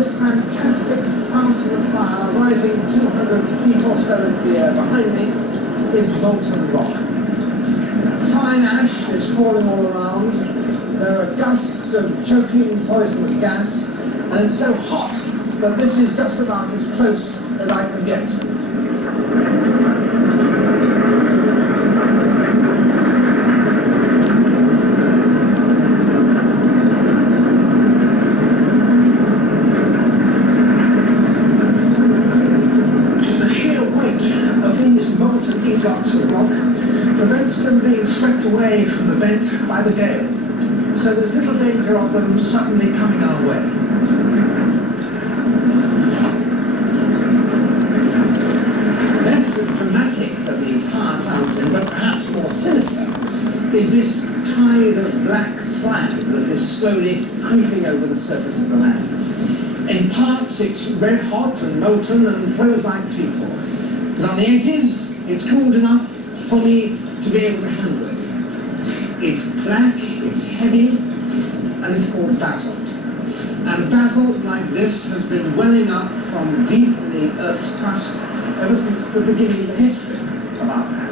this fantastic fountain of fire rising 200 feet or so in the air behind me is molten rock. Fine ash is falling all around. There are gusts of choking poisonous gas, and it's so hot that this is just about as close as I can get to it. Molten ingots of rock prevents them being swept away from the vent by the gale, so there's little danger of them suddenly coming our way. Less dramatic than the fire fountain, but perhaps more sinister, is this tide of black slime that is slowly creeping over the surface of the land. In parts it's red hot and molten and flows like treacle. But on the edges, it's cooled enough for me to be able to handle it. It's black, it's heavy, and it's called basalt. And basalt like this has been welling up from deep in the Earth's crust ever since the beginning of the history of our planet.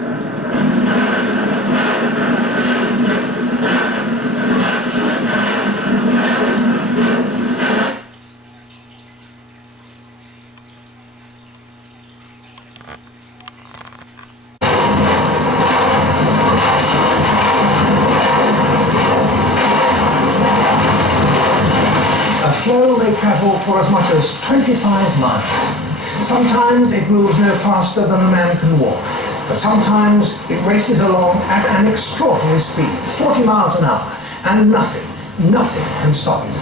Flow may travel for as much as 25 miles. Sometimes it moves no faster than a man can walk, but sometimes it races along at an extraordinary speed, 40 miles an hour, and nothing can stop it.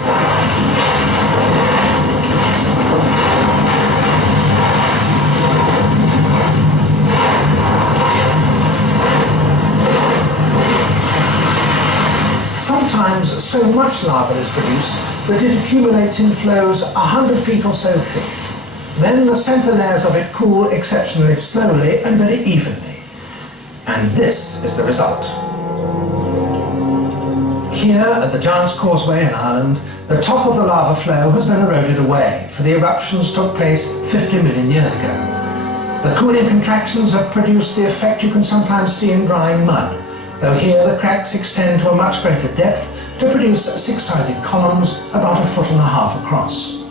Sometimes so much lava is produced that it accumulates in flows 100 feet or so thick. Then the center layers of it cool exceptionally slowly and very evenly. And this is the result. Here at the Giant's Causeway in Ireland, the top of the lava flow has been eroded away, for the eruptions took place 50 million years ago. The cooling contractions have produced the effect you can sometimes see in drying mud, though here the cracks extend to a much greater depth to produce six-sided columns about 1.5 feet across.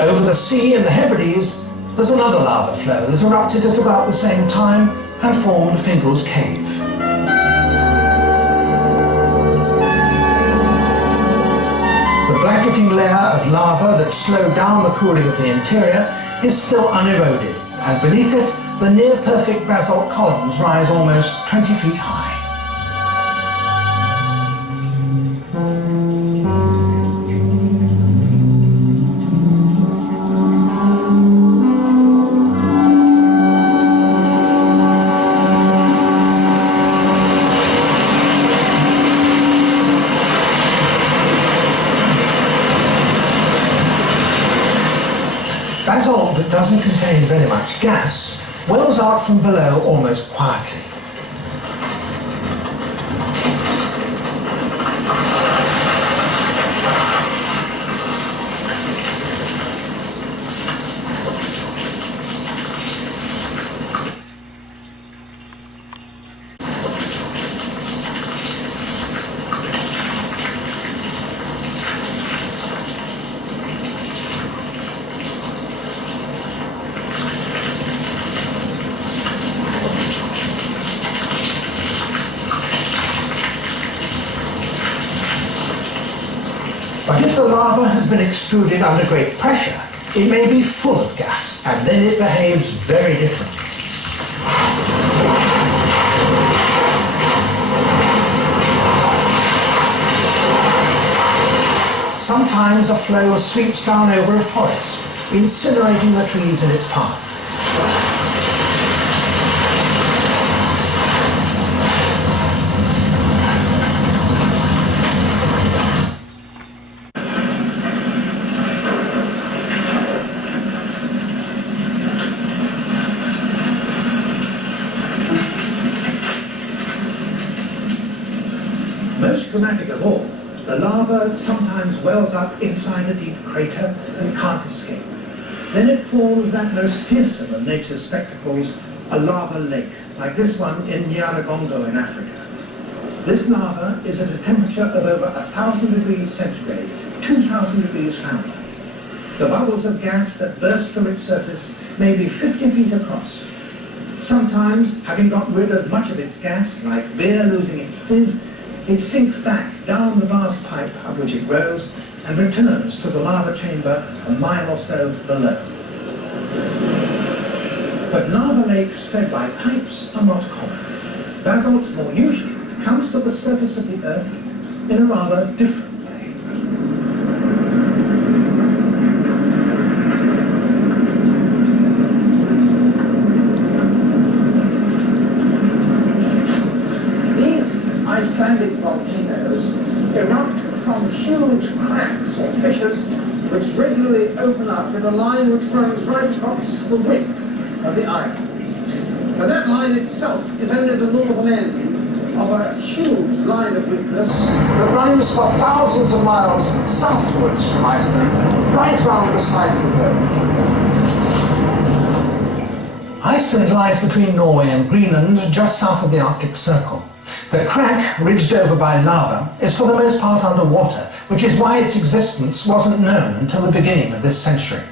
Over the sea in the Hebrides, there's another lava flow that erupted at about the same time and formed Fingal's Cave. The blanketing layer of lava that slowed down the cooling of the interior is still uneroded, and beneath it, the near-perfect basalt columns rise almost 20 feet high. Basalt that doesn't contain very much gas wells out from below almost quietly. But if the lava has been extruded under great pressure, it may be full of gas, and then it behaves very differently. Sometimes a flow sweeps down over a forest, incinerating the trees in its path. Most dramatic of all, the lava lava sometimes wells up inside a deep crater and can't escape. Then it forms that most fearsome of nature's spectacles, a lava lake, like this one in Nyiragongo in Africa. This lava is at a temperature of over 1,000 degrees centigrade, 2,000 degrees Fahrenheit. The bubbles of gas that burst from its surface may be 50 feet across. Sometimes, having got rid of much of its gas, like beer losing its fizz, it sinks back down the vast pipe up which it rose and returns to the lava chamber a mile or so below. But lava lakes fed by pipes are not common. Basalt more usually comes to the surface of the earth in a rather different way. These Icelandic volcanoes erupt from huge cracks or fissures which regularly open up in a line which runs right across the width of the island. But that line itself is only the northern end of a huge line of weakness that runs for thousands of miles southwards from Iceland, right round the side of the globe. Iceland lies between Norway and Greenland, just south of the Arctic Circle. The crack, ridged over by lava, is for the most part underwater, which is why its existence wasn't known until the beginning of this century.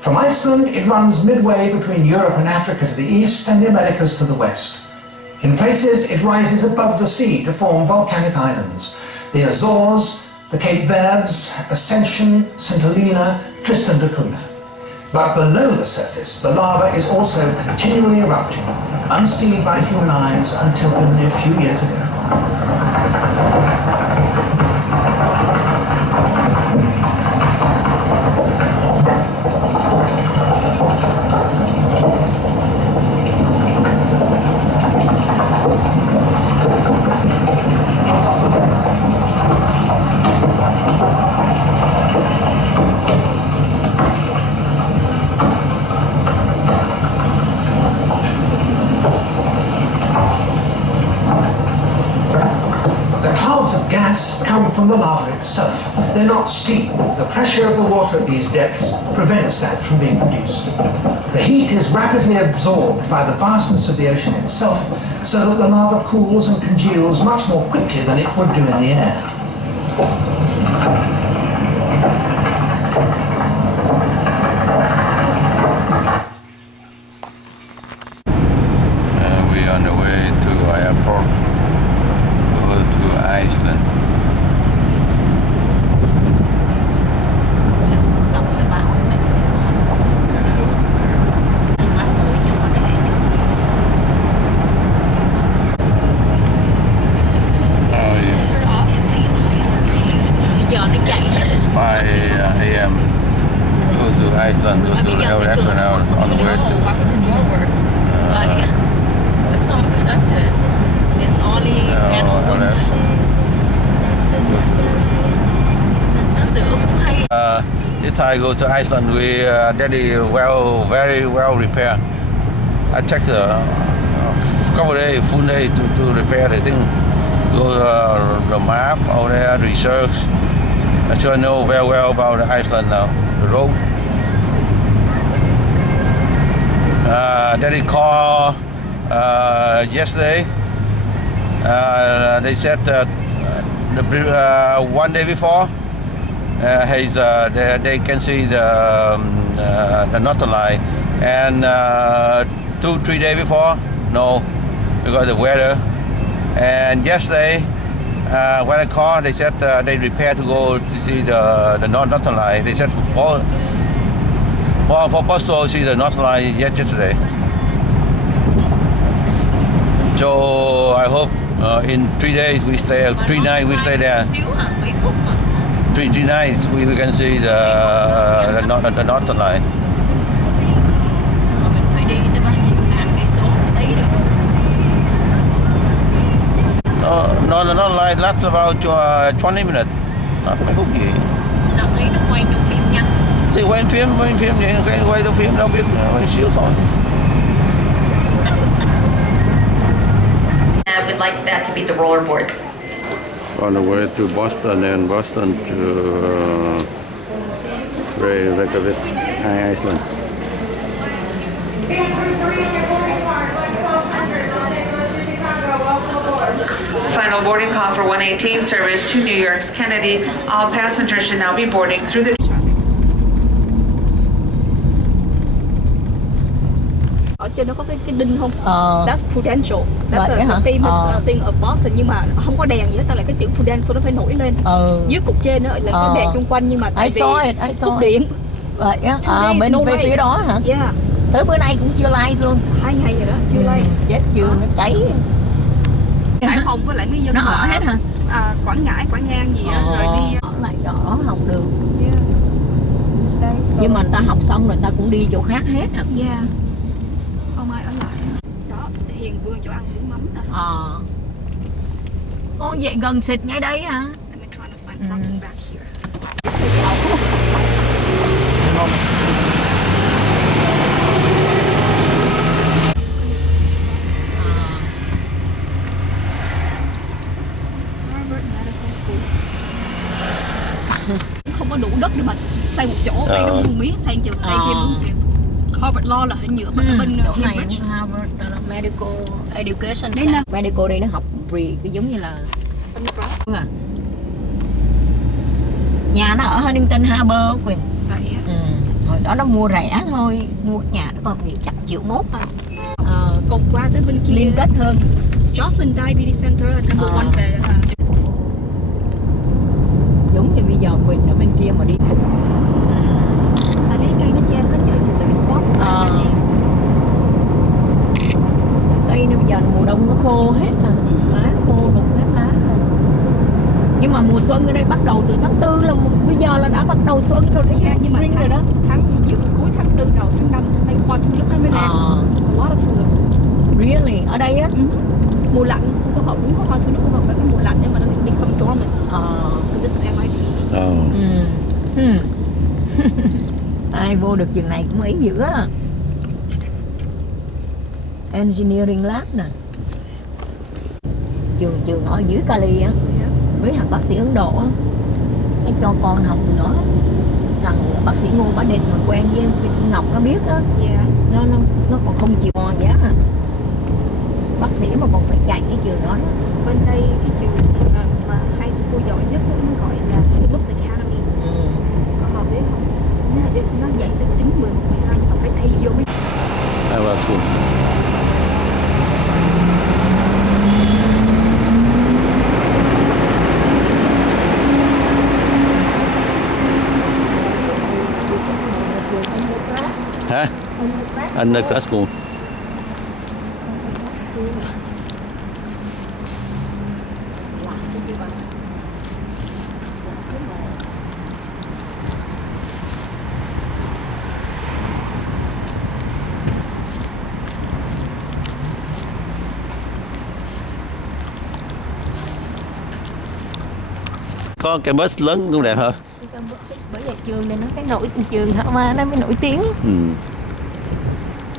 From Iceland, it runs midway between Europe and Africa to the east and the Americas to the west. In places, it rises above the sea to form volcanic islands. The Azores, the Cape Verdes, Ascension, St. Helena, Tristan da Cunha. But below the surface, the lava is also continually erupting, unseen by human eyes until only a few years ago. Gas come from the lava itself. They're not steam. The pressure of the water at these depths prevents that from being produced. The heat is rapidly absorbed by the vastness of the ocean itself, so that the lava cools and congeals much more quickly than it would do in the air. We're on the way to our airport. To Iceland. A.m. Go to Iceland, go to the airport now on the way to it's not connected. It's only this time I go to Iceland, we very well repaired. I checked a couple of days, full day to repair the thing. Go the map out there, research. So I know very well about Iceland now, the road. Daddy called yesterday. They said that one day before, they can see the northern line, and 2-3 days before, no, because of the weather. And yesterday, when I called, they said they prepared to go to see the northern line. They said for possible to see the northern line yesterday. So I hope in 3 days we stay, 3 nights we stay there. 3 nights we can see the northern line. No, the northern line lasts about 20 minutes. Mấy phút gì? Sao thấy nó quay trong phim nhanh? Thì quay phim vậy, quay trong phim đâu biết quay xíu thôi. I would like that to be the rollerboard. On the way to Boston and Boston to Reykjavik, Iceland. Final boarding call for 118 service to New York's Kennedy. All passengers should now be boarding through the Ở trên nó có cái đinh không? That's Prudential. That's Vậy the hả? famous thing of Boston, nhưng mà không có đèn gì hết, ta lại cái chữ Prudential nó phải nổi lên. Dưới cục trên đó là có đèn chung quanh, nhưng mà tại vì cúp điện. Vậy á? Bên no phía lights. đó hả? Yeah. Tới bữa nay cũng chưa live luôn. 2 ngày rồi đó, chưa lights. Chết chưa, nó cháy. Hải Phòng với lại mấy dân Nó ở hết hả? Quảng Ngãi, Quảng Ngang gì á, rồi đi Ở lại đó học được. yeah. Đây, Nhưng mà người ta học xong rồi người ta cũng đi chỗ khác hết hả? yeah. Không ai ở lại. Đó, Hiền Vương chỗ ăn bún mắm nè. Ồ vậy gần xịt ngay đây hả? Let me try to find parking back here. Harvard Medical School. Không có đủ đất để mà xây một chỗ, đây nó một miếng xây trường, đây kia một trường. Harvard Law là hình như ở bên chỗ này Cambridge. Harvard Medical Education Đây nè. Medical đây nó học free, cái giống như là nhà nó ở Huntington Harbor Quyền. Vậy á. Hồi đó nó mua rẻ thôi, mua nhà nó còn bị chắc triệu mốt à. Còn qua tới bên kia Liên kết hơn. Jocelyn Diabetes Center là number one về Giống như bây giờ Quỳnh ở bên kia mà đi. tại vì cây nó che nó chở từ bên khoát Cây nó bây giờ mùa đông nó khô hết rồi, lá khô rụng hết lá rồi. Nhưng mà mùa xuân ở đây bắt đầu từ tháng 4 là bây giờ là đã bắt đầu xuân rồi đấy, nhưng mà spring rồi đó. tháng cuối tháng 4 đầu tháng 5 thấy hoa tulip nó mới ra. A lot of tulips. Really? Ở đây á? Mùa lạnh cũng có cũng có hoa tulip, cũng phải cái mùa lạnh để mà nó become dormant. So this is MIT. Ai vô được trường này cũng ấy dữ á. Engineering lab nè. Trường ở dưới Cali á. Với thằng bác sĩ Ấn Độ á. Nó cho con học đó. Thằng bác sĩ Ngô Bá Định mà quen với Ngọc nó biết á. Nó còn không chịu mò giá à. Bác sĩ mà còn phải chạy cái trường đó. Bên đây cái trường mà high school giỏi nhất nó gọi là Phillips Academy. Có họ biết không? Nó dạy lớp 9, 11, 12 nhưng mà phải thi vô mới. Hả? Undergrad school. Có cái bus lớn cũng đẹp hả? Bởi vì trường này nó cái nổi trường mà nó mới nổi tiếng.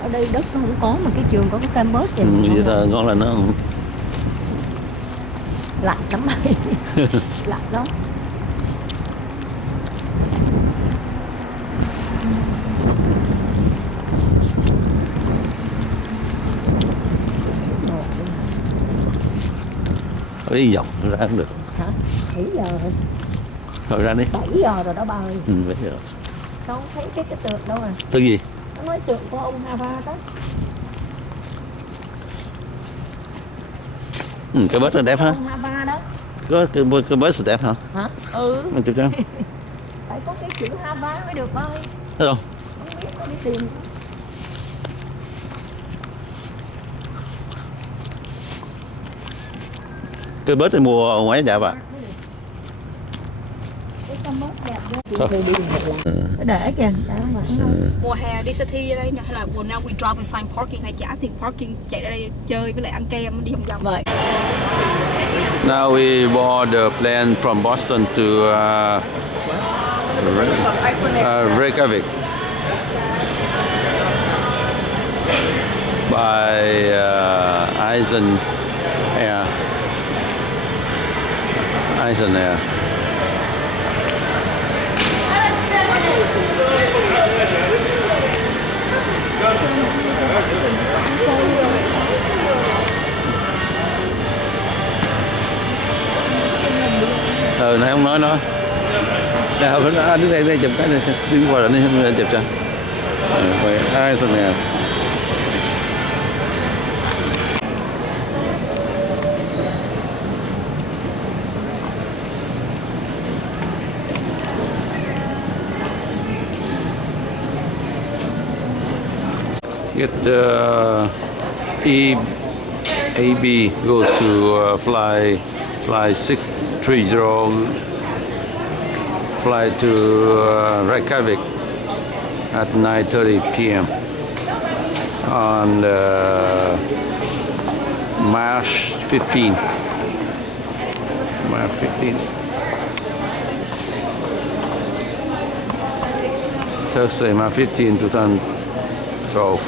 Ở đây đất nó không có mà cái trường có cái campus vậy. Vậy là ngon là nó lạnh lắm mày. Lạnh lắm. đi dọc ra cũng được. Hả? 7 giờ rồi. Rồi ra đi. 7 giờ rồi đó ba ơi. 7 giờ. Sao không thấy cái tượng đâu à? Tượng gì? Nó nói tượng của ông Hava đó. Cái bớt nó đẹp hả? Ông Hava đó. Có cái bớt đẹp hả? Hả? Mình chụp cho. Phải có cái chữ Hava mới được ba ơi. Thấy không? Không biết có đi tìm. Cái bớt thì mua ở ngoài dạ bà. Nó để kìa. Mùa hè đi city đây nè, hay là well, now we drive and find parking, hay trả tiền parking chạy ra đây chơi với lại ăn kem đi vòng vòng. Vậy. Now we board the plane from Boston to Reykjavik by Iceland Air. Iceland nè. Này không nói nó. Nào đứng đây chụp cái này, đứng qua là đi chụp cho. Iceland nè. Get EAB go to fly 630 fly to Reykjavik at 9:30 p.m. on March 15. March 15. Thursday, March 15, 2012.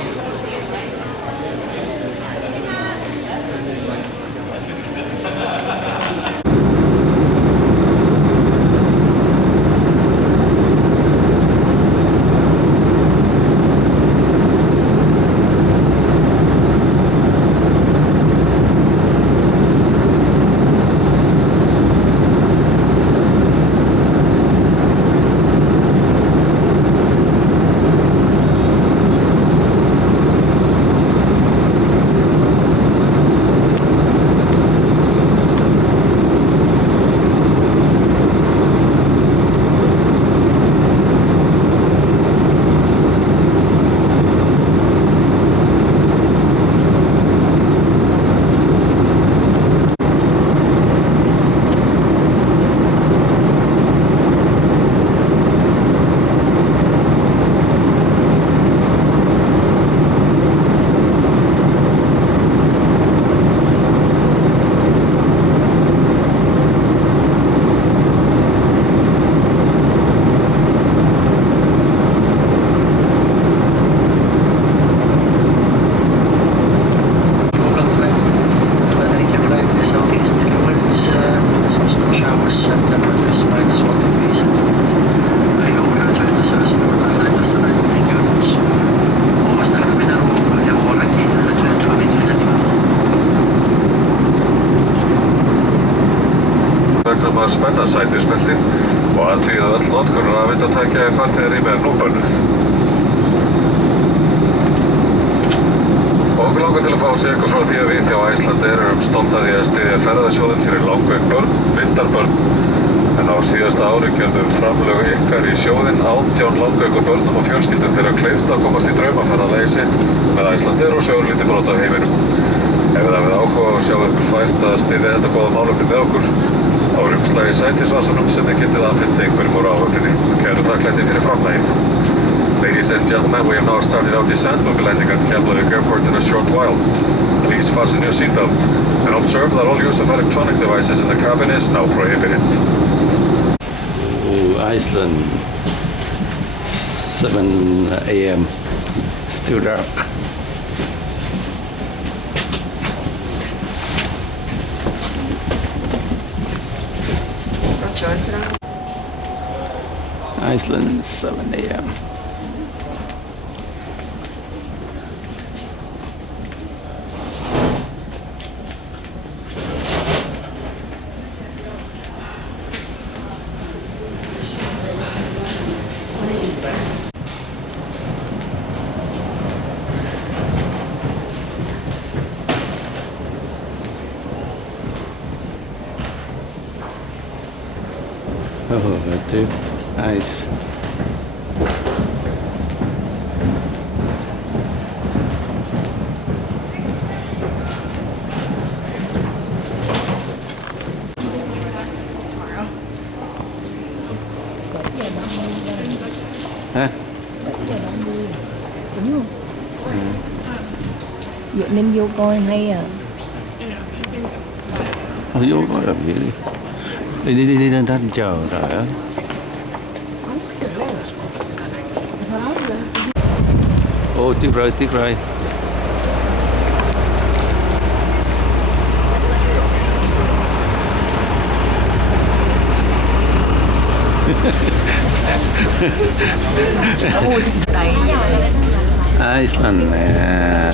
Spenna sætisbeltin og að því að öll notkun rafeindatækja í farþegarými nú bönnuð. Okkur langar til að fá að segja eitthvað frá því að við hjá Iceland erum stolt að því að styðja ferðasjóðinn fyrir langveik börn, vindarbörn. En á síðasta ári gerðum framlög ykkar í sjóðinn 18 langveikum börnum og fjölskyldum fyrir að kleift að komast í draumaferðalagi sitt með Iceland og sjóðurlítið brot af heiminum. Ef það við áhuga að sjá ykkur fært að styðja þetta góða málefni með okkur, á umslagi sætisvasanum sem þið getið afhengt einhverjum úr áhöfninni. Kæru þakklæti fyrir framlagið. Ladies and gentlemen, we have now started our descent. We'll be landing at Keflavík Airport in a short while. Please fasten your seatbelts and observe that all use of electronic devices in the cabin is now prohibited. Iceland, 7 a.m. Still dark. Iceland, 7 a.m. Oh, too nice. Hả? Đúng không? Vậy nên vô coi hay à. Thôi vô coi làm gì đi. Đi lên thanh chờ trời ơi. Ô tiếc rồi. Iceland nè.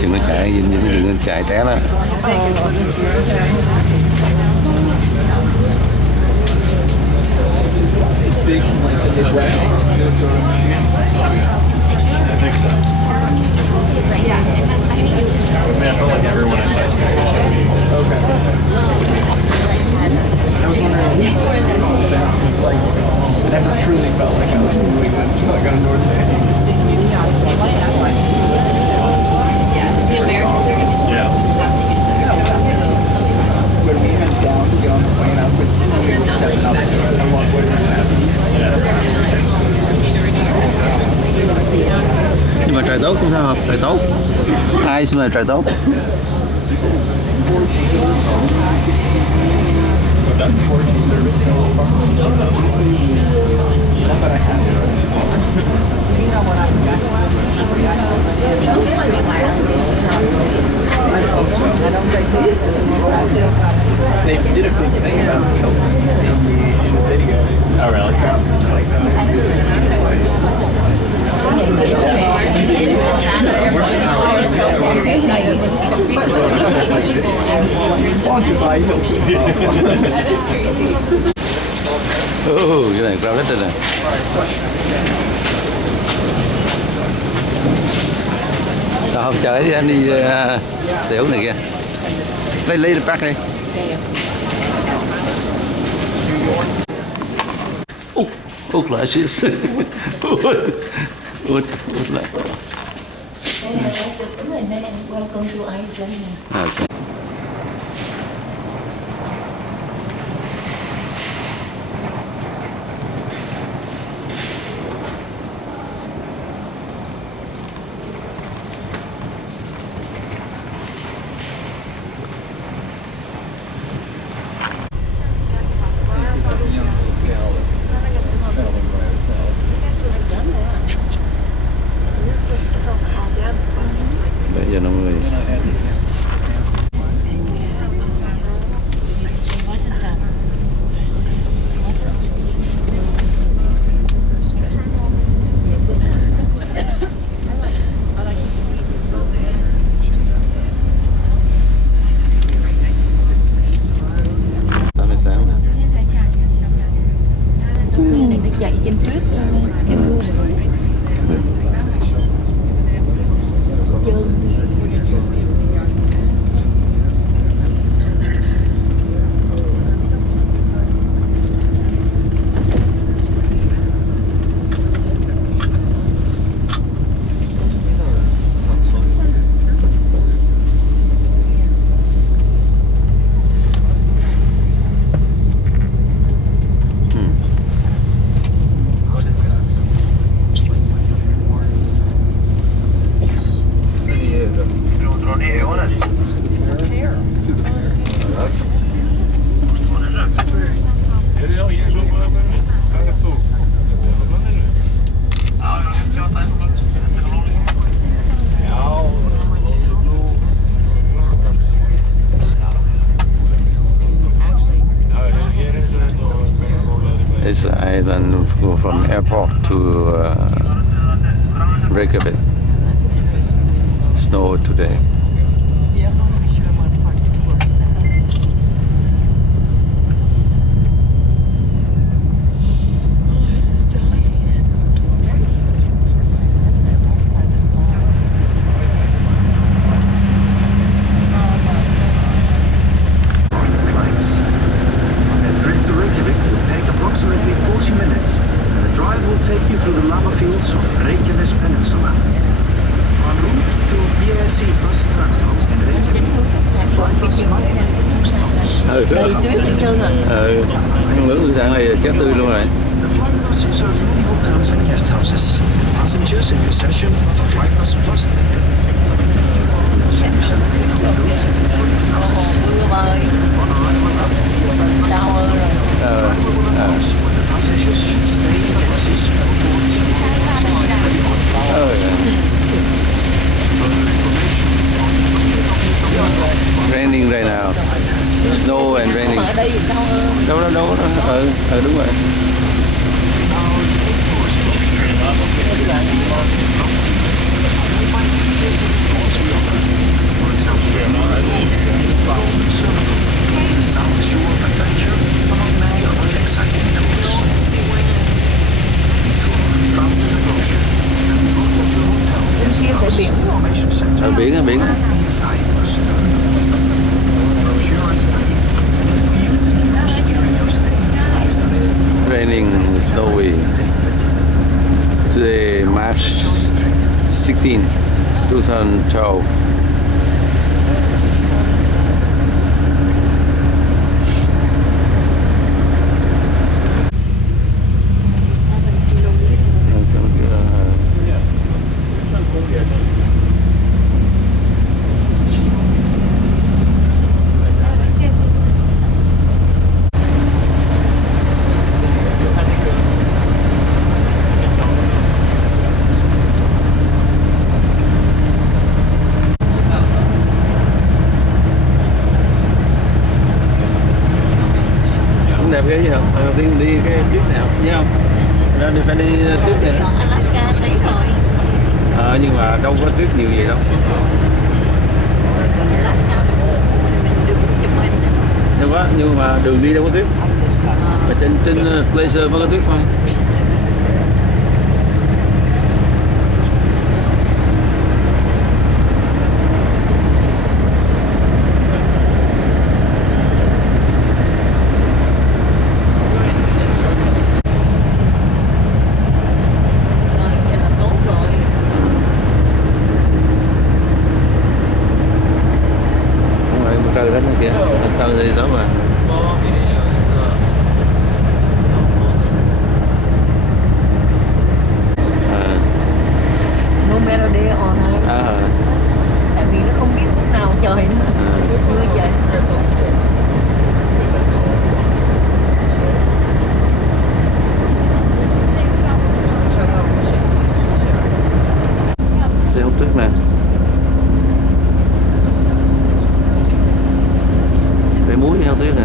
Chừng nó chạy, đừng nó chạy té đó. I never truly felt like I was in New England until I got to North Bay. When we went down to get on the plane, I was like, we were stepping up and walk away from that. Nhưng mà trời tốt cũng sao? Trời tốt. Ai xin là trời tốt. They did a big thing about in the video. Oh, really? It's like, sponsored by That is crazy. Cái này rau rất là. Sao không chờ đi anh đi tiểu này kia. Lấy được bác đi. Út lại xí. Út lại. Welcome to Iceland. Okay. Bây giờ nó người Chạy trên tuyết I then go from airport to Reykjavik. Snow today. Approximately 40 minutes, and the drive will take you through the lava fields of Reykjanes Peninsula. En route to BSC bus terminal in Reykjavik, flight bus might take 2 stops. đầy tuyết hết trơn à. Nước sáng này chết tươi luôn rồi. The flight bus serves many hotels and guest houses. Passengers in possession of a flight bus plus ticket. Mưa bơi. Shower rồi. Oh, yeah. nào. Snow and raining. Ở đây thì sao hơn? Đâu đó. Đúng rồi. The South Shore Adventure, among many other exciting tours. Found in the brochure, and the local hotel guest house information center. Ở biển. Inside bus brochure is free and is for you to use during your stay in Iceland. Raining, snowy. Today, March 16, 2012. Đẹp ghê vậy hả? Đầu tiên đi cái trip nào, nhớ không? Ra đi phải đi trip này. Alaska tí rồi. Nhưng mà đâu có trip nhiều vậy đâu. Đâu có, nhưng mà đường đi đâu có tuyết. Ở trên Glacier mới có tuyết thôi. Từ đó kìa, từ thì đó mà. No matter day or night. Tại vì nó không biết lúc nào trời nữa. Mưa vậy. Xe hút tuyết nè. Cái muối heo tuyết nè.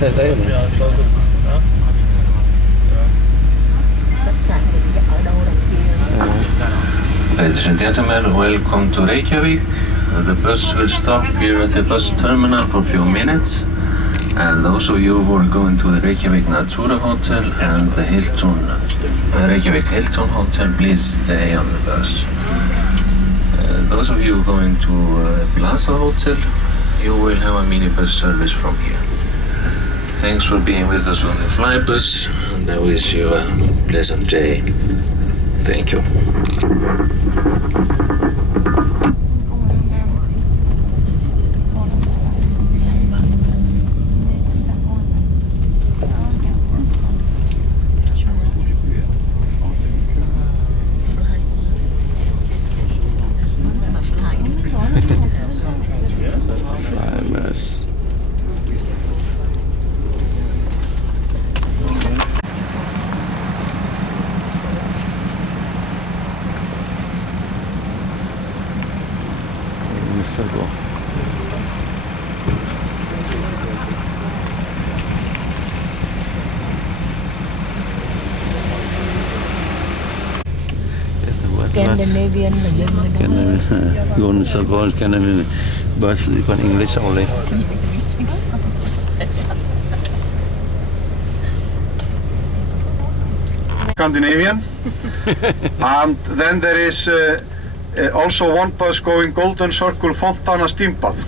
Ladies and gentlemen, welcome to Reykjavik. The bus will stop here at the bus terminal for a few minutes. And those of you who are going to the Reykjavik Natura Hotel and the Reykjavik Hilton Hotel, please stay on the bus. Those of you going to Plaza Hotel, you will have a minibus service from here. Thanks for being with us on the Flybus, and I wish you a pleasant day. Thank you. Flybus. Scandinavian là dân mình Golden Circle, Scandinavian bus, còn English only. Scandinavian. And then there is also one bus going Golden Circle Fontana steam bath.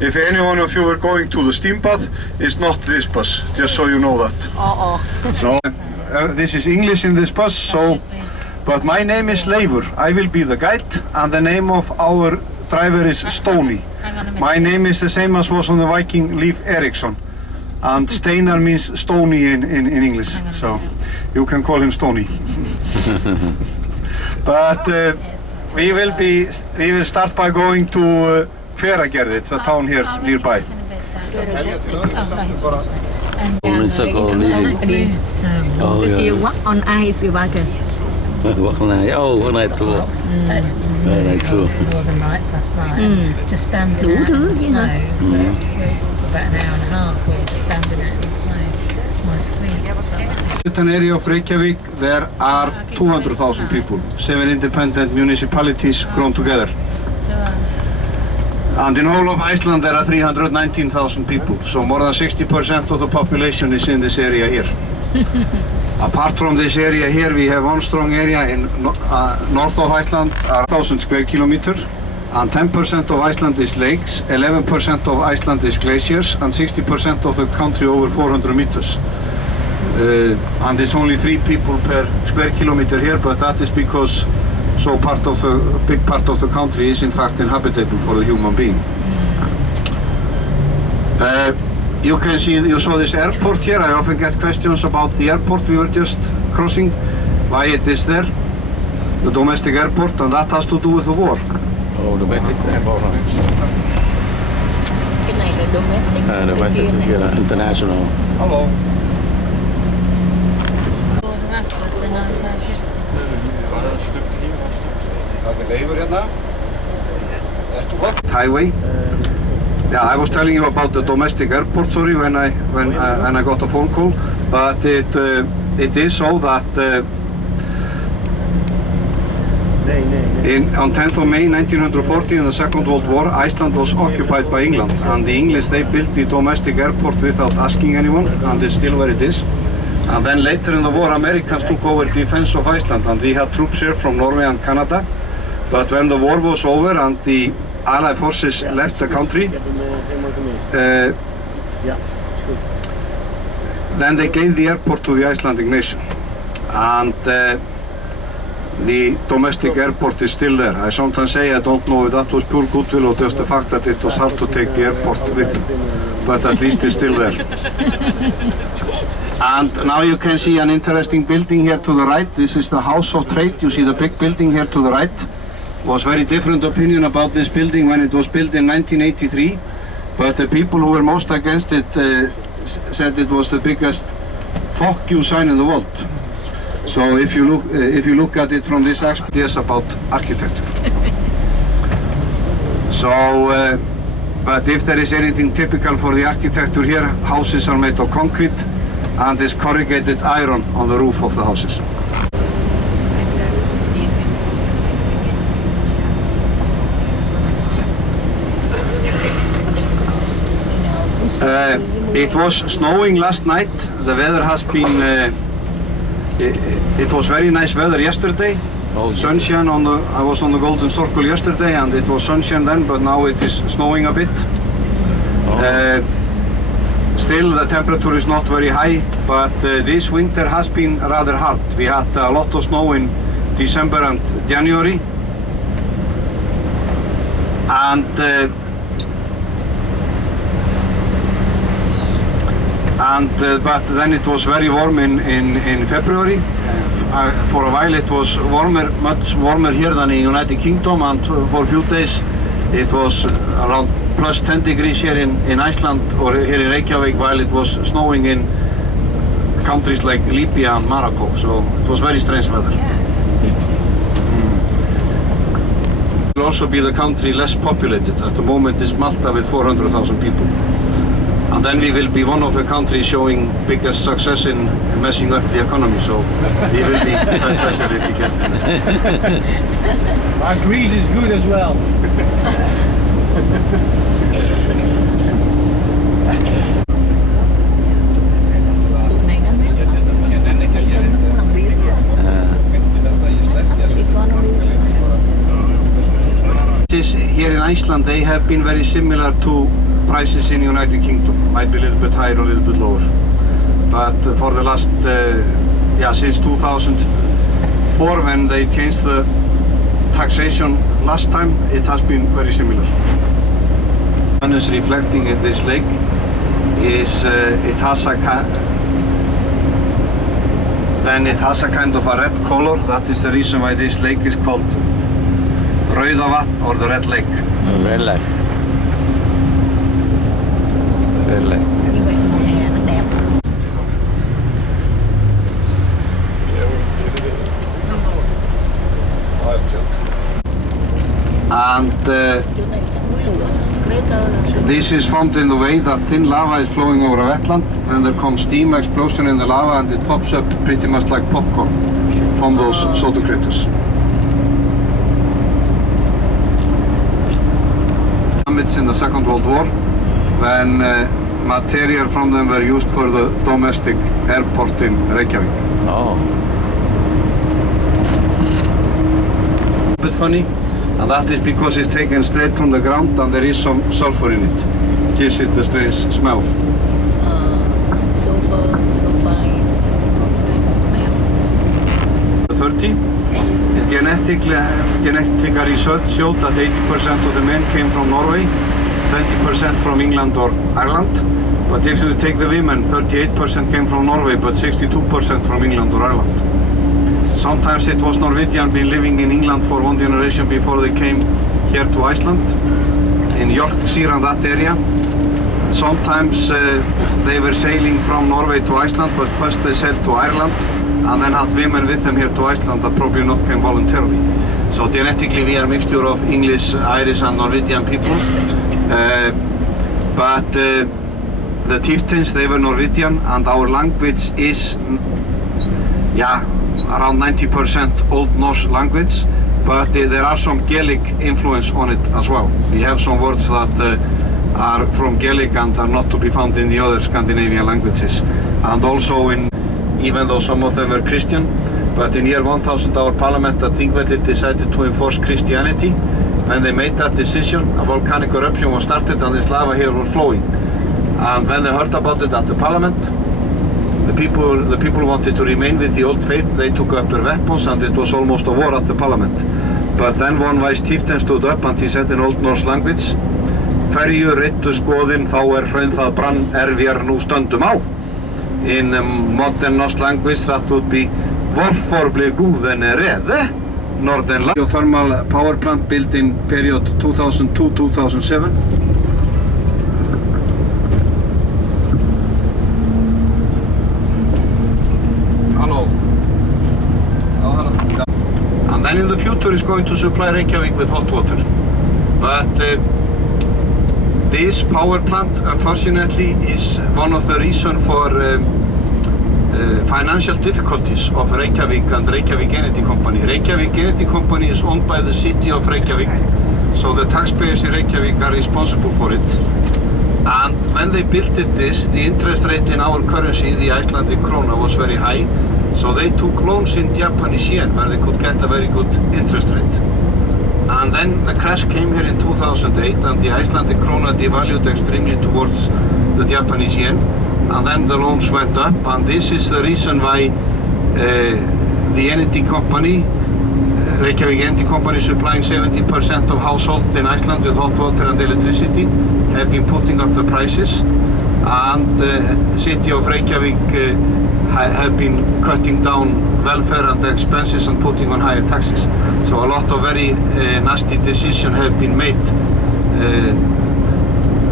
If any one of you are going to the steam bath, it's not this bus, just so you know that. So this is English in this bus, so but my name is Leifur. I will be the guide, and the name of our driver is Stóni. My name is the same as was on the Viking, Leif Eriksson. And Steinar means Stóni in English, so you can call him Stóni. But we will start by going to Hveragerði. It's a town here nearby. Golden Circle leaving. Tiêu Quốc on ice ba kìa. What night? Oh, what night tour. Very nice tour. Northern Lights last night. Just standing out in the snow for about an hour and a half. We were just standing out in the snow. My feet. In the area of Reykjavik, there are 200,000 people, 7 independent municipalities grown together. And in all of Iceland, there are 319,000 people, so more than 60% of the population is in this area here. Apart from this area here, we have one strong area in north of Iceland, 1,000 square kilometers, and 10% of Iceland is lakes, 11% of Iceland is glaciers, and 60% of the country over 400 meters. And it's only 3 people per square kilometer here, but that is because big part of the country is in fact inhabitable for the human being. You can see, you saw this airport here. I often get questions about the airport we were just crossing, why it is there, the domestic airport, and that has to do with the war. Oh, domestic airport. Cái này là domestic. Domestic, yeah, international. Hello. Highway. Yeah, I was telling you about the domestic airport, sorry, when I got a phone call, but it is so that on 10th of May 1940, in the Second World War, Iceland was occupied by England, and the English, they built the domestic airport without asking anyone, and it's still where it is. And then later in the war, Americans took over defense of Iceland, and we had troops here from Norway and Canada. But when the war was over and the Allied forces left the country, then they gave the airport to the Icelandic nation. And the domestic airport is still there. I sometimes say I don't know if that was pure goodwill or just the fact that it was hard to take the airport with them. But at least it's still there. And now you can see an interesting building here to the right. This is the House of Trade. You see the big building here to the right. Was very different opinion about this building when it was built in 1983. But the people who were most against it said it was the biggest fuck you sign in the world. So if you look at it from this aspect, yes, about architecture. So But if there is anything typical for the architecture here, houses are made of concrete and is corrugated iron on the roof of the houses. It was snowing last night. The weather has been, it was very nice weather yesterday. Sunshine I was on the Golden Circle yesterday and it was sunshine then, but now it is snowing a bit. Still the temperature is not very high, but this winter has been rather hard. We had a lot of snow in December and January. But then it was very warm in February. For a while it was warmer, much warmer here than in United Kingdom, and for a few days it was around plus 10 degrees here in Iceland or here in Reykjavik, while it was snowing in countries like Libya and Morocco. So it was very strange weather. It will also be the country less populated. At the moment is Malta with 400,000 people. And then we will be one of the countries showing biggest success in messing up the economy, so we will be quite special if we get it. Our Greece is good as well. Here in Iceland, they have been very similar to prices in United Kingdom. Might be a little bit higher or a little bit lower. But for the last, since 2004, when they changed the taxation last time, it has been very similar. One is reflecting in this lake is it has a kind of a red color. That is the reason why this lake is called Rauðavatn, or the Red Lake. Red Lake. Red Lake. Như vậy mùa hè nó đẹp. And this is formed in the way that thin lava is flowing over a wetland, then there comes steam explosion in the lava and it pops up pretty much like popcorn from those soda craters. In the Second World War, when material from them were used for the domestic airport in Reykjavik. Oh. A bit funny, and that is because it's taken straight from the ground and there is some sulfur in it. Gives it the strange smell. Sulfur, strange smell. 30. Genetic research showed that 80% of the men came from Norway, 20% from England or Ireland. But if you take the women, 38% came from Norway, but 62% from England or Ireland. Sometimes it was Norwegian been living in England for one generation before they came here to Iceland, in Yorkshire and that area. Sometimes they were sailing from Norway to Iceland, but first they sailed to Ireland and then had women with them here to Iceland that probably not came voluntarily. So genetically we are a mixture of English, Irish and Norwegian people. But the chieftains, they were Norwegian, and our language is around 90% Old Norse language, but there are some Gaelic influence on it as well. We have some words that are from Gaelic and are not to be found in the other Scandinavian languages. And also even though some of them were Christian, but in year 1000 our parliament at Thingvellir decided to enforce Christianity. When they made that decision, a volcanic eruption was started and this lava here was flowing. And when they heard about it at the parliament, the people wanted to remain with the old faith. They took up their weapons and it was almost a war at the parliament. But then one wise chieftain stood up and he said in Old Norse language, "Hverju reiddu skoðin þá hraun það brann vér nú stöndum á." In modern Norse language that would be "Hvorfor blev Gudene redde?" Northern geothermal power plant built in period 2002-2007. Hello. And then in the future is going to supply Reykjavik with hot water. But This power plant, unfortunately, is one of the reasons for financial difficulties of Reykjavik and Reykjavik Energy Company. Reykjavik Energy Company is owned by the city of Reykjavik, so the taxpayers in Reykjavik are responsible for it. And when they built this, the interest rate in our currency, the Icelandic krona, was very high, so they took loans in Japanese yen where they could get a very good interest rate. And then the crash came here in 2008 and the Icelandic krona devalued extremely towards the Japanese yen, and then the loans went up, and this is the reason why the energy company, Reykjavik Energy Company, supplying 70% of households in Iceland with hot water and electricity, have been putting up the prices, and the city of Reykjavik have been cutting down welfare and expenses and putting on higher taxes. So a lot of very nasty decisions have been made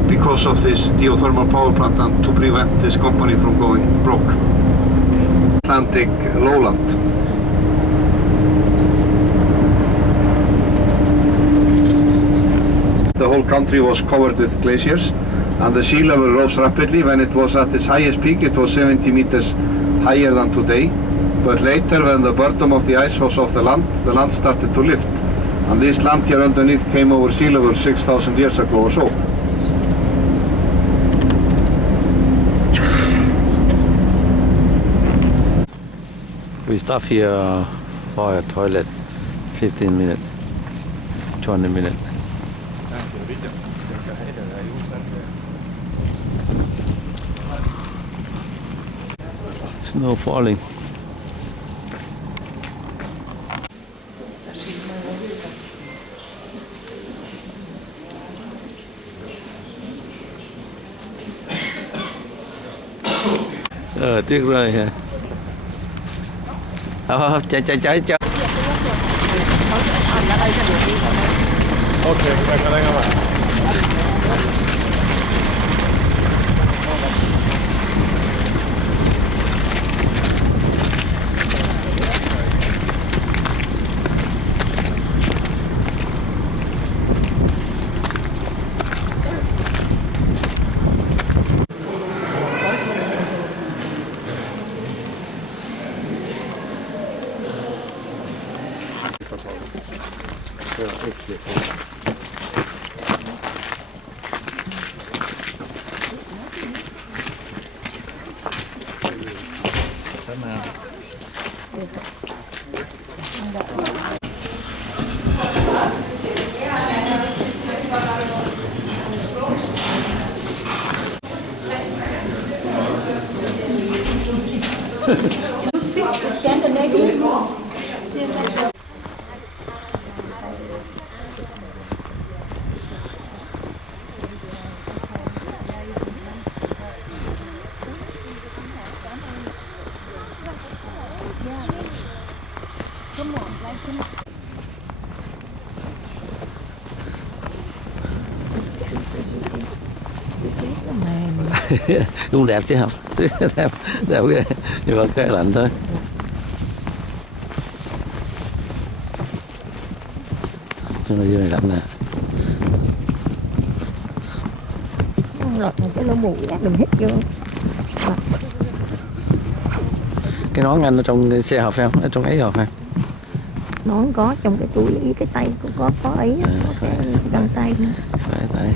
because of this geothermal power plant and to prevent this company from going broke. Atlantic lowland. The whole country was covered with glaciers, and the sea level rose rapidly. When it was at its highest peak, it was 70 meters higher than today. But later, when the bottom of the ice was off the land started to lift. And this land here underneath came over sea level 6,000 years ago or so. We stop here for a toilet, 15 minutes, 20 minutes. Snow falling. Tuyết rơi hả? Chạy. Ok, cái này các bạn. You speak Scandinavian? Cũng đẹp chứ không? Đẹp ghê, nhưng mà cái lạnh thôi. Xong rồi dưới này lạnh nè. Lọt một cái lỗ mũi đừng hít vô. Cái nón anh ở trong cái xe hộp phải không? Ở trong ấy hộp phải không? Nón có trong cái túi với cái tay cũng có ấy, có cái găng tay. Phải tay.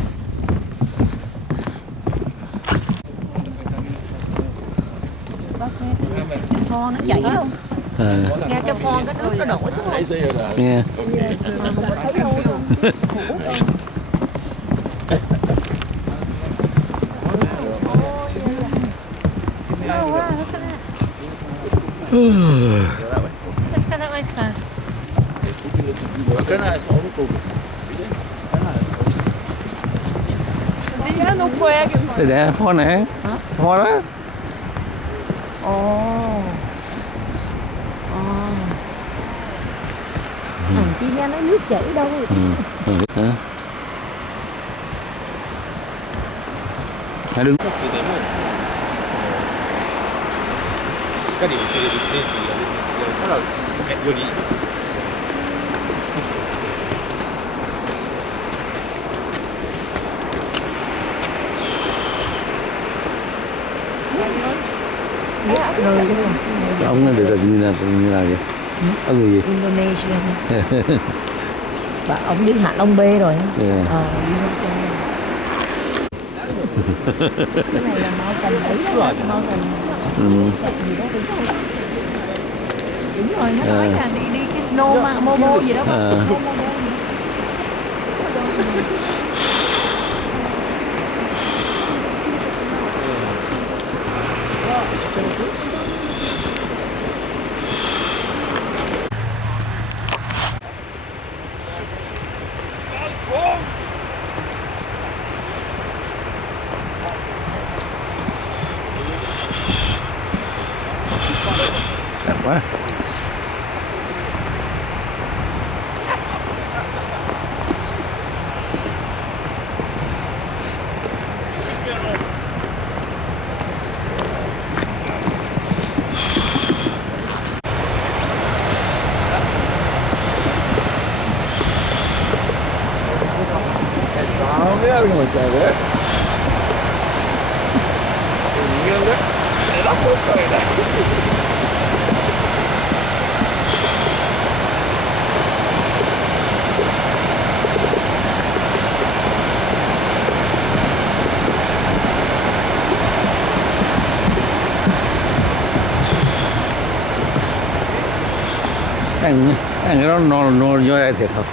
Cái pho nó chảy không? Nghe cái pho cái nước nó đổ xuống không? Nghe. Mà không có thấy đâu luôn. Let's go that way first. Đây pho nè. Pho đó. Chị nghe nói nước chảy đâu. Hãy đứng. Rồi Ông nó được như nào vậy? Ông người gì? Indonesia. Và ông đi Hạ Long B rồi. Yeah. Cái này là mountain đấy, mountain. Đúng rồi, nó nói là đi cái snow momo gì đó. Đẹp quá. Ăn cái đó nó dai thiệt không?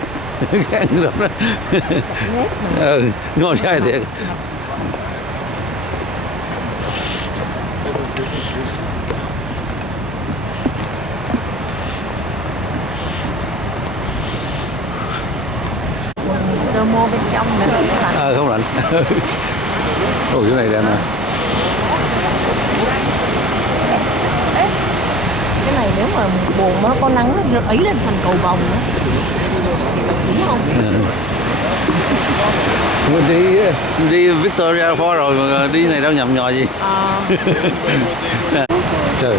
Cái ăn đó ngon dai thiệt. Rồi mua bên trong nữa không lạnh. Không lạnh. Ồ, cái này đẹp nè. Cái này nếu mà buồn nó có nắng nó ấy lên thành cầu vồng nữa. Đúng không? Mình đi Victoria Falls rồi mà đi này đâu nhầm nhò gì. Trời.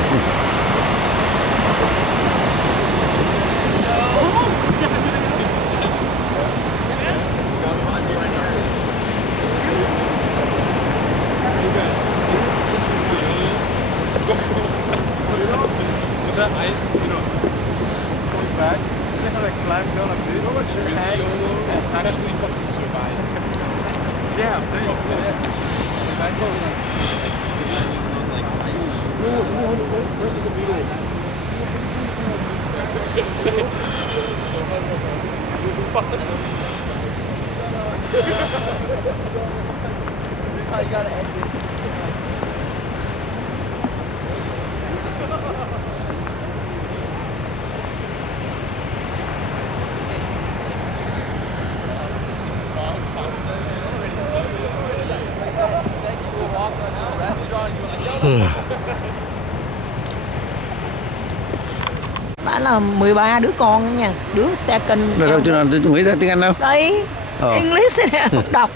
Bà là 13 đứa con đó nha, đứa second. Rồi đâu chưa nghĩ ra tiếng Anh đâu. Đấy, English này không đọc.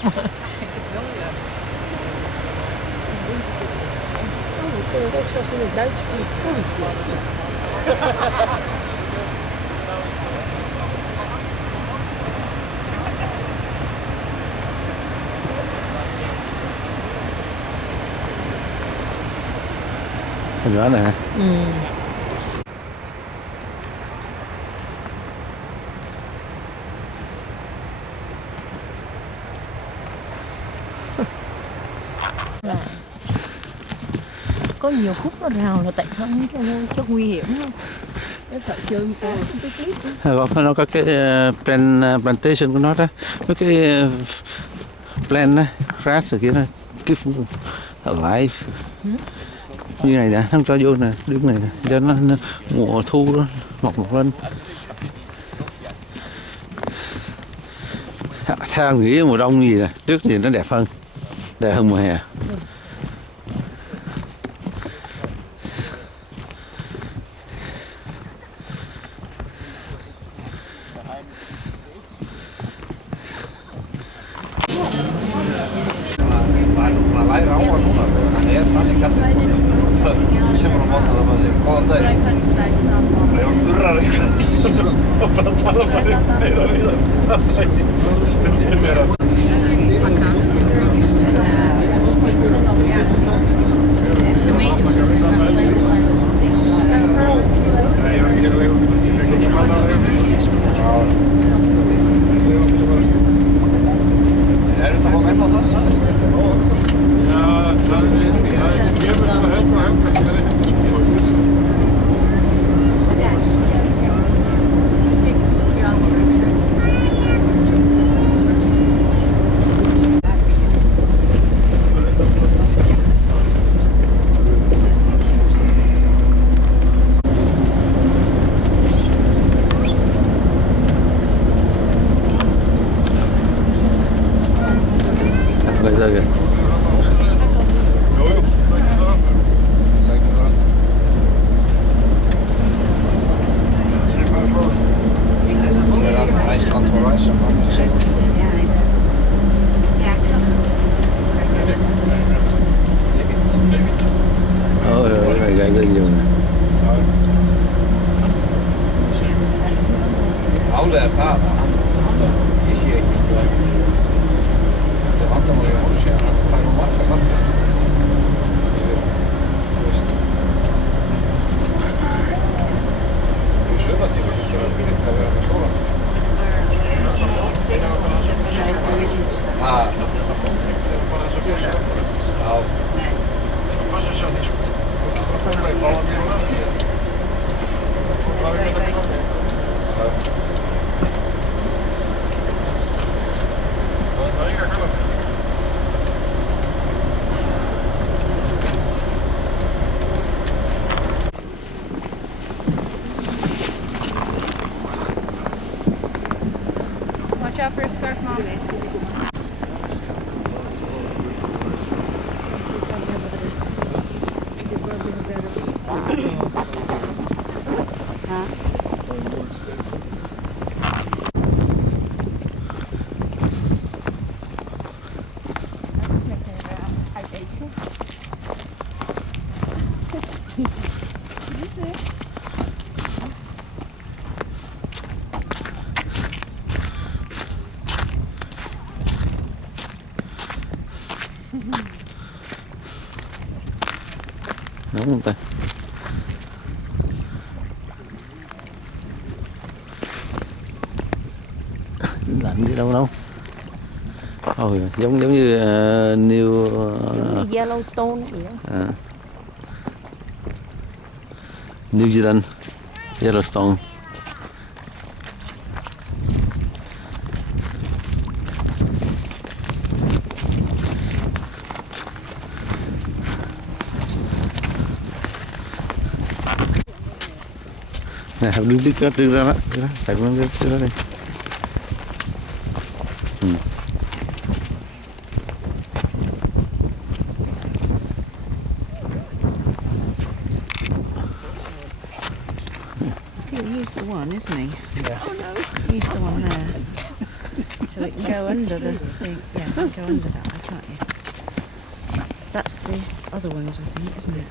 Hình đó nè. Có nhiều khúc nó rào là tại sao cho nguy hiểm không? Cái phải chơi một cái clip. Nó có cái plantation của nó đó, có cái plant đó, grass rồi kia đó, keep alive. Như này nè, không cho vô nè, đứng này nè, cho nó mùa thu đó mọc lên. Theo nghĩ mùa đông gì nè, trước thì nó đẹp hơn mùa hè. Iceland horizon, cái này gây lên nhiều này. Álega það að ég sé ekki sko þetta er vandamáli á honum síðan hann fær nú marga þú veist fyrir sumartíma þetta er að vera með stóran Watch out for your scarf, Mom. Đúng không ta? Lạnh đi đâu đâu. Ôi, giống như New Yellowstone vậy đó. New Zealand, Yellowstone. Nè, đứng ra đó, phải đứng ra đây. He's the one, isn't he? Yeah. Oh no. He's the one there. So it can go under the thing. Yeah, it can go under that way, can't you? That's the other ones, I think, isn't it?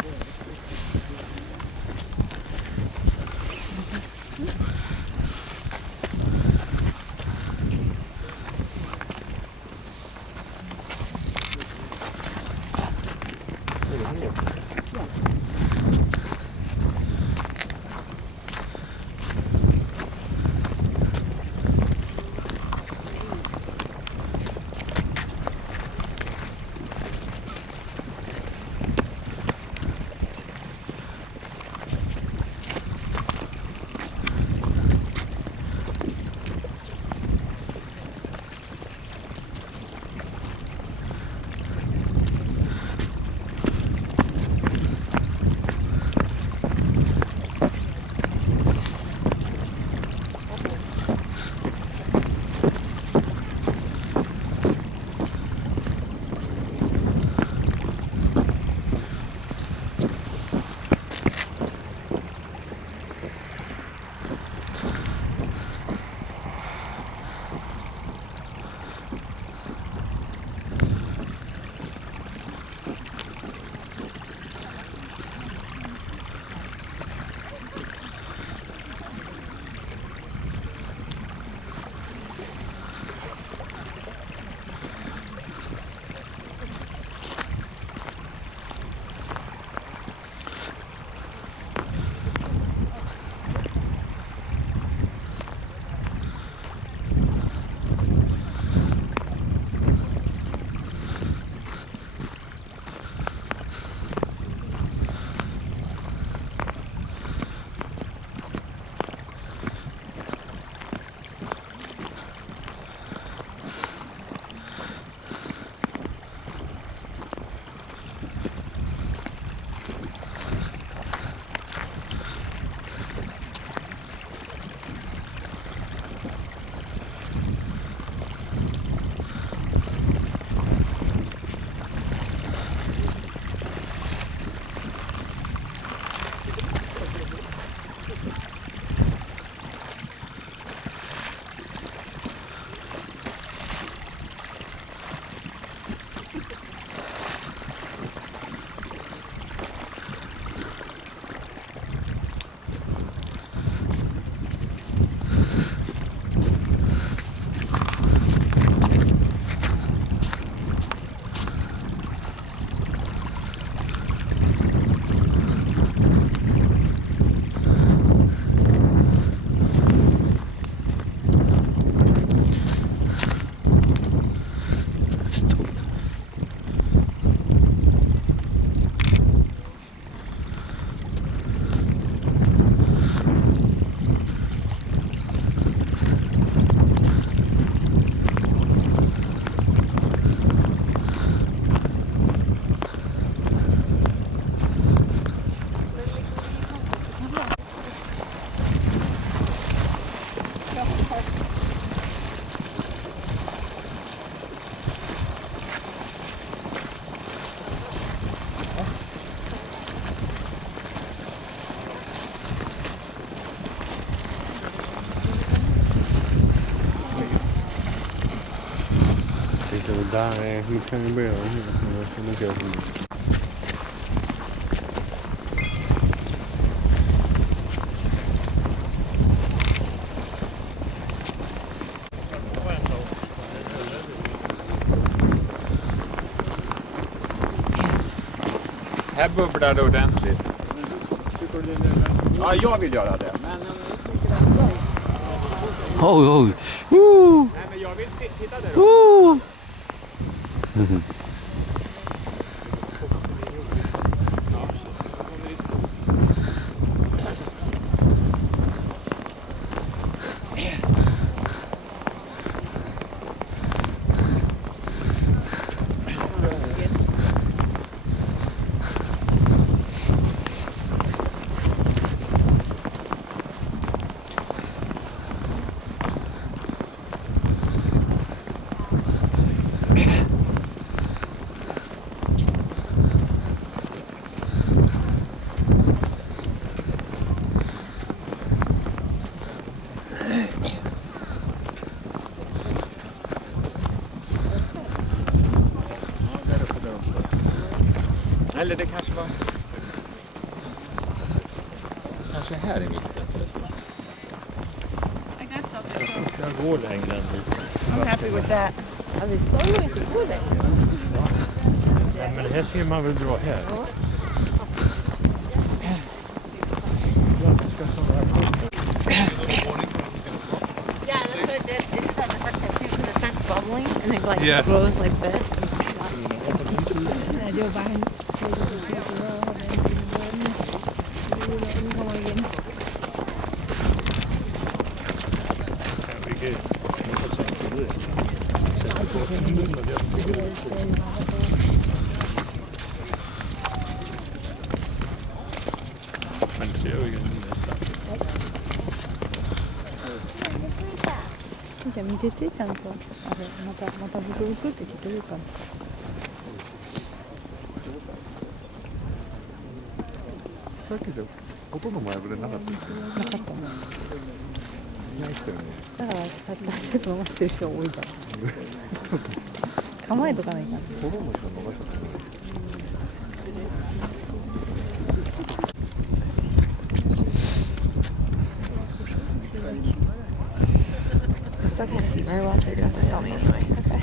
Nej, nu kan vi börja. Här bubblar det ordentligt. Ja, jag vill göra det. Men Oj, oj. nej, men jag vill titta där då. Eller det kanske var... Kanske här i mitten förresten. I guess so. Jag går längre än dit. I'm happy with that. Ja, vi ska nog inte gå där. Nej, men här ser man väl bra här. Yeah, that's what it did. They said that it starts happening because it starts bubbling and it like Yeah. grows like this. Men det ser ju ingen nästan. 진짜 밑에 뜨지 않고またブクブクってきてるから さっきでほとんど前触れなかったよね。なかったね。いない人よね。だからちょっと飲ませてる人多いから構えとかないからほとんど人逃しちゃったね。It's okay. Very well. So you don't have to tell me anyway. Okay.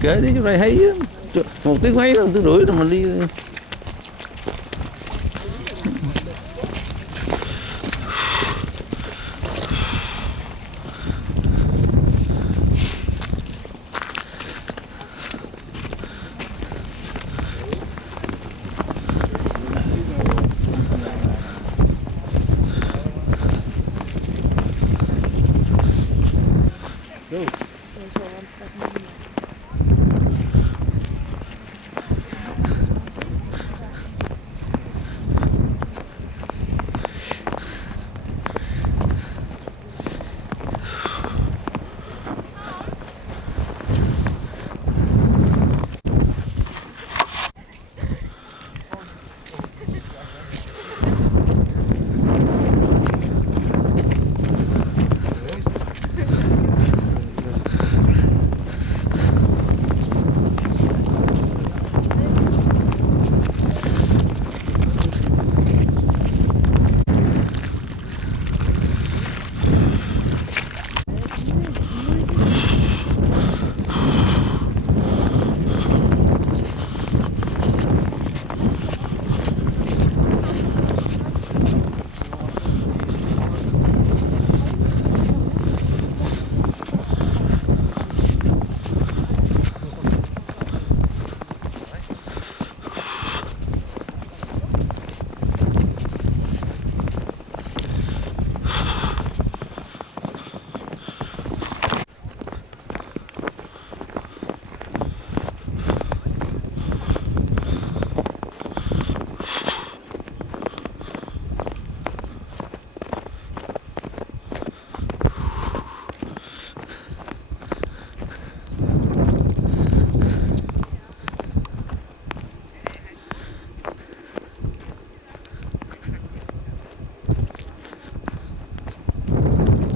Kệ đi, chỗ này hay á. Một tiếng mấy lần, tiếng rưỡi rồi mình đi